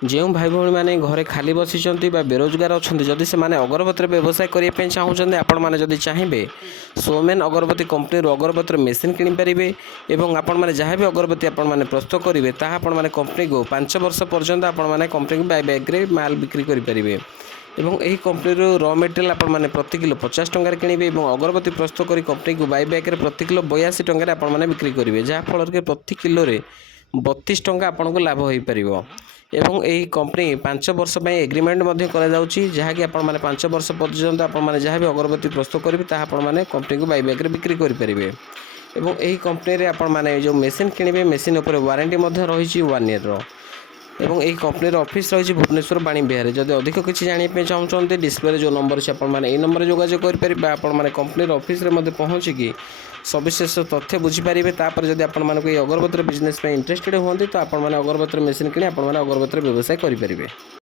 ଯେଉଁ ଭାଇ ଭଉଣୀମାନେ ଘରେ ଖାଲି ବସିଛନ୍ତି ବା ବେରୋଜଗାର ଅଛନ୍ତି, ଯଦି ସେମାନେ ଅଗରବତୀର ବ୍ୟବସାୟ କରିବା ପାଇଁ ଚାହୁଁଛନ୍ତି, ଆପଣମାନେ ଯଦି ଚାହିଁବେ ସୋମେନ୍ ଅଗରବତୀ କମ୍ପାନୀରୁ ଅଗରବତୀର ମେସିନ୍ କିଣିପାରିବେ ଏବଂ ଆପଣମାନେ ଯାହା ବି ଅଗରବତୀ ଆପଣମାନେ ପ୍ରସ୍ତୁତ କରିବେ ତାହା ଆପଣମାନେ କମ୍ପାନୀକୁ 5 ବର୍ଷ ପର୍ଯ୍ୟନ୍ତ ଆପଣମାନେ କମ୍ପାନୀକୁ ବାଇବ୍ୟାଗ୍ରେ ମାଲ୍ ବିକ୍ରି କରିପାରିବେ। ଏବଂ ଏହି କମ୍ପାନୀରୁ ର ମେଟେରିଆଲ୍ ଆପଣମାନେ ପ୍ରତି କିଲୋ 50 ଟଙ୍କାରେ କିଣିବେ ଏବଂ ଅଗରବତୀ ପ୍ରସ୍ତୁତ କରି କମ୍ପାନୀକୁ ବାଇବ୍ୟାଗ୍ରେ ପ୍ରତି କିଲୋ 82 ଟଙ୍କାରେ ଆପଣମାନେ ବିକ୍ରି କରିବେ, ଯାହାଫଳରେ କି ପ୍ରତି କିଲୋରେ 32 ଟଙ୍କା ଆପଣଙ୍କୁ ଲାଭ ହୋଇପାରିବ। ଏବଂ ଏହି କମ୍ପାନୀ 5 ବର୍ଷ ପାଇଁ ଏଗ୍ରିମେଣ୍ଟ ମଧ୍ୟ କରାଯାଉଛି, ଯାହାକି ଆପଣମାନେ 5 ବର୍ଷ ପର୍ଯ୍ୟନ୍ତ ଆପଣମାନେ ଯାହା ବି ଅଗରବତୀ ପ୍ରସ୍ତୁତ କରିବେ ତାହା ଆପଣମାନେ କମ୍ପାନୀକୁ ବାଇବ୍ୟାଗ୍ରେ ବିକ୍ରି କରିପାରିବେ। ଏବଂ ଏହି କମ୍ପାନୀରେ ଆପଣମାନେ ଯେଉଁ ମେସିନ୍ କିଣିବେ, ମେସିନ୍ ଉପରେ ୱାରେଣ୍ଟି ମଧ୍ୟ ରହିଛି 1 ଇୟର୍ର। এবং এই কম্পানির অফিস রয়েছে ভুবনেশ্বর বাণী বিহারে। যদি অধিক কিছু জাঁয়া চাহুমান ডিসপ্লে যে নম্বর আছে আপনার এই নম্বরে যোগাযোগ করে বা আপনার কম্পানির অফিসে পৌঁছিকি সবিশেষ তথ্য বুঝিপারে। তাপরে যদি আপনার এই অগরবতীর বিজনেস ইন্টারেস্টেড হুম তো আপনার অগরবতীর মেସିନ୍ কিনে আপনার অগরবতীর ব্যবসায় করে।